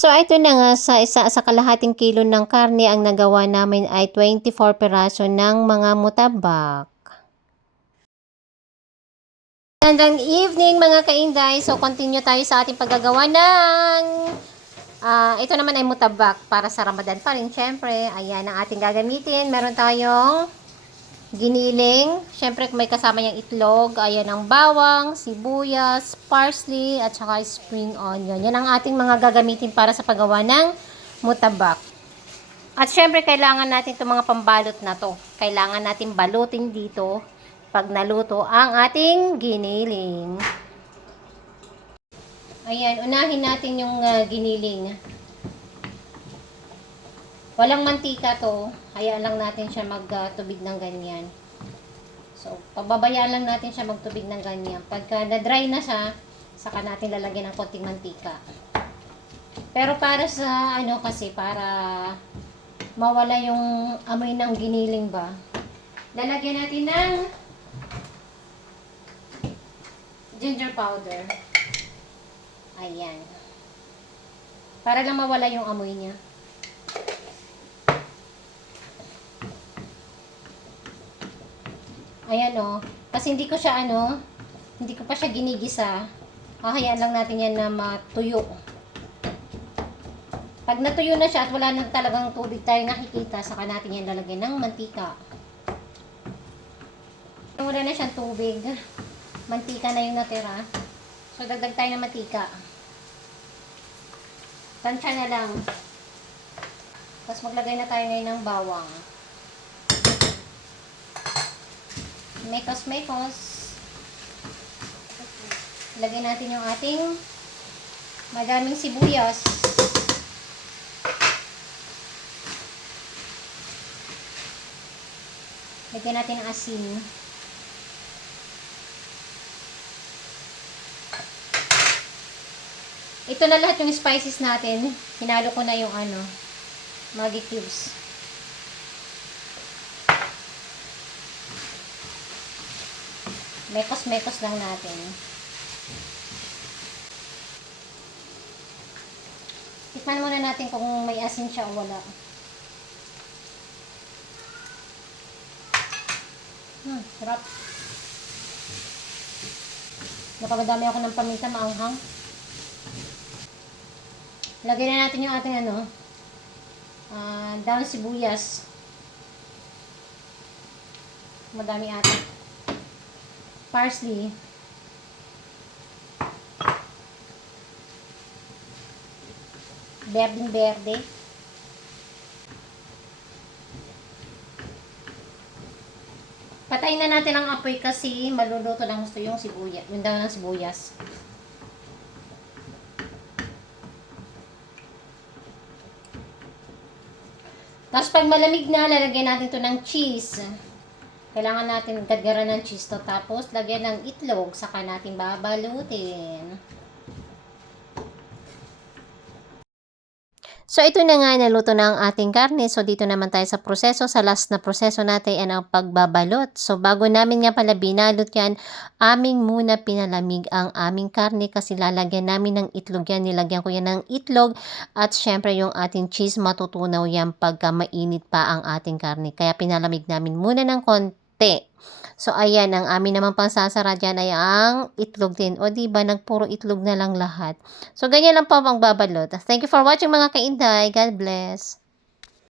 So, ito na nga, sa kalahating kilo ng karne, ang nagawa namin ay 24 peraso ng mga mutabak. Magandang evening mga kainday. So, continue tayo sa ating paggagawa ng ito naman ay mutabak para sa Ramadan pa rin. Syempre, ayan ang ating gagamitin. Meron tayong giniling. Syempre, may kasama yung itlog. Ayan ang bawang, sibuyas, parsley, at saka spring onion. Yan ang ating mga gagamitin para sa paggawa ng mutabak. At syempre, kailangan natin itong mga pambalot na to. Kailangan natin balutin dito pag naluto ang ating giniling. Ayan, unahin natin yung giniling. Walang mantika to. Hayaan lang natin siya magtubig ng ganyan. So, pababayaan lang natin siya magtubig ng ganyan. Pagka na-dry na siya, saka natin lalagyan ng konting mantika. Pero para sa kasi para mawala yung amoy ng giniling ba, lalagyan natin ng ginger powder. Ayan. Para lang mawala yung amoy niya. Ayan kasi hindi ko pa siya ginigisa. Hayaan lang natin yan na matuyo. Pag natuyo na siya at wala na talagang tubig tayo nakikita, saka natin yan lalagyan ng mantika. Wala na siyang tubig. Mantika na yung natira. So, dagdag tayo ng mantika. Tansya na lang. Tapos maglagay na tayo ngayon ng bawang. Mekos. Lagay natin yung ating madaming sibuyas. Lagyan natin ng asin. Ito na lahat yung spices natin. Hinalo ko na yung Maggi cubes. Mekos lang natin. Tikman muna natin kung may asin siya o wala. Sarap. Nakamadami ako ng paminta, maanghang. Lagyan na natin yung ating daon sibuyas. Madami ating parsley. Berdeng-berde. Patayin na natin ang apoy kasi maluluto lang gusto yung sibuyas, yung daon ng sibuyas. Tapos pag malamig na, lalagyan natin ito ng cheese. Kailangan natin gagaran ng cheese to. Tapos lagyan ng itlog, saka natin babalutin. So, ito na nga, naluto na ang ating karne. So, dito naman tayo sa proseso. Sa last na proseso natin ay ang pagbabalot. So, bago namin nga pala binalot yan, aming muna pinalamig ang aming karne kasi lalagyan namin ng itlog yan. Nilagyan ko yan ng itlog at syempre yung ating cheese matutunaw yan pagka mainit pa ang ating karne. Kaya pinalamig namin muna ng konti. So, ayan, ang amin naman pang sasara dyan ay ang itlog din. O, diba, nagpuro itlog na lang lahat. So, ganyan lang po ang babalot. Thank you for watching mga kainday. God bless.